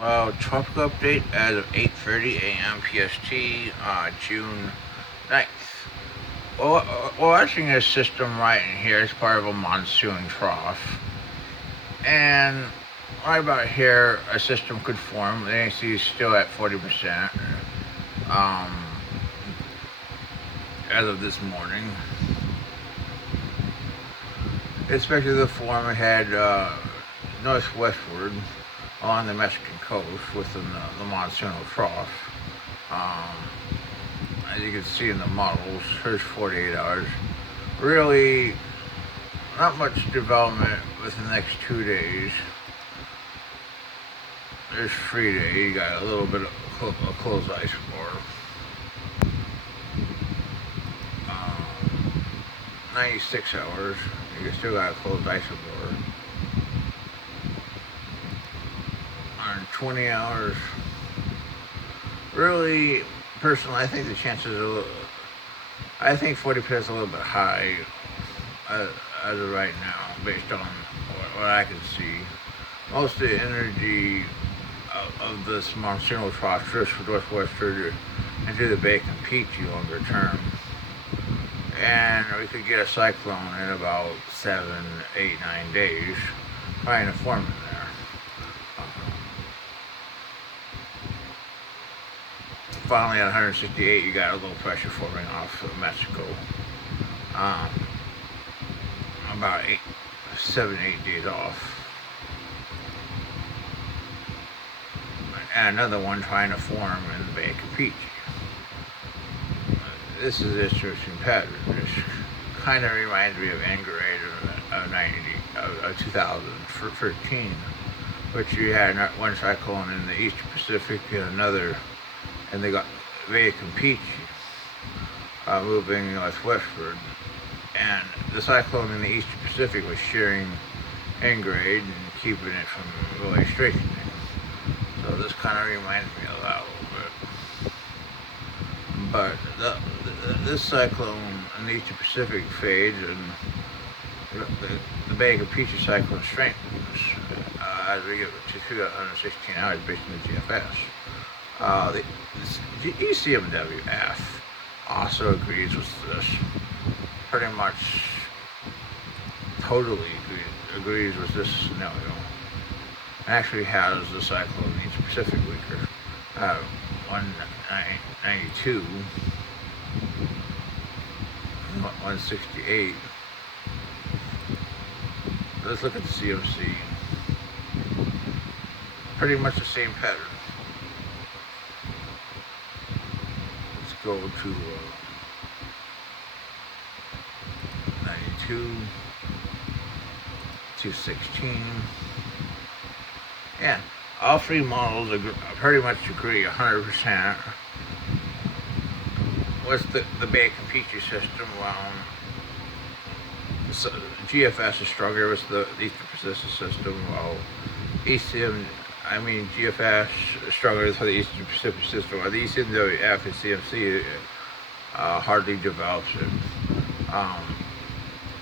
Well, traffic update as of 8:30 a.m. PST, June 9th. Well, we're watching a system right in here as part of a monsoon trough. And right about here, a system could form. The AC is still at 40% um, as of this morning. Expected to form ahead northwestward along the Mexican coast within the monsoonal trough. Um, as you can see in the models, here's 48 hours. Really, not much development within the next 2 days. There's 3 days. You got a little bit of a closed ice floor. 96 hours. You still got a closed ice floor. On 20 hours. Really, personally, I think the chances are a little. I think 40% is a little bit high as of right now, based on what I can see. Most of the energy of this monsoonal trough drifts from northwestern into the Bay Campeche longer term. And we could get a cyclone in about 7, 8, 9 days, trying to form in there. Finally, at 168, you got a low pressure forming off of Mexico. Um, about 7, 8 days off. And another one trying to form in the Bay Campeche. This is an interesting pattern. This kind of reminds me of Angarade of 2013, which you had one cyclone in the Eastern Pacific and another, and they got Bay Campeche moving northwestward, and the cyclone in the Eastern Pacific was shearing Angarade and keeping it from going straight. So this kind of reminds me of that a little bit. But this cyclone in the Eastern Pacific fades, and the Bay Campeche cyclone strengthens as we get to 216 hours based on the GFS. The ECMWF also agrees with this. Pretty much totally agrees with this scenario. Actually has the cyclone in the Eastern Pacific weaker. 192, 168. Let's look at the CMC. Pretty much the same pattern. Let's go to 92, 216. Yeah, all three models pretty much agree 100% with the Bay Campeche system. So GFS is stronger with the Eastern Pacific system, while GFS is stronger for the Eastern Pacific system, while the ECMWF and CMC hardly develops it.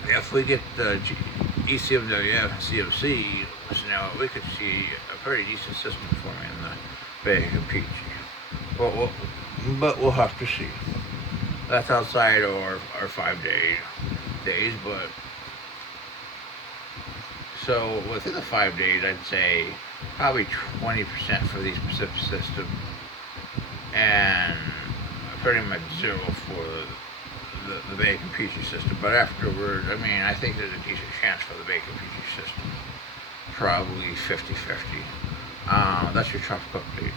If we get the ECMWF and CMC, now we could see a pretty decent system forming in the Bay Campeche. But we'll have to see. That's outside our 5 days, but so within the 5 days, I'd say probably 20% for the East Pacific system, and pretty much zero for the Bay Campeche system. But afterward, I think there's a decent chance for the Bay Campeche system. Probably 50-50. That's your tropical update.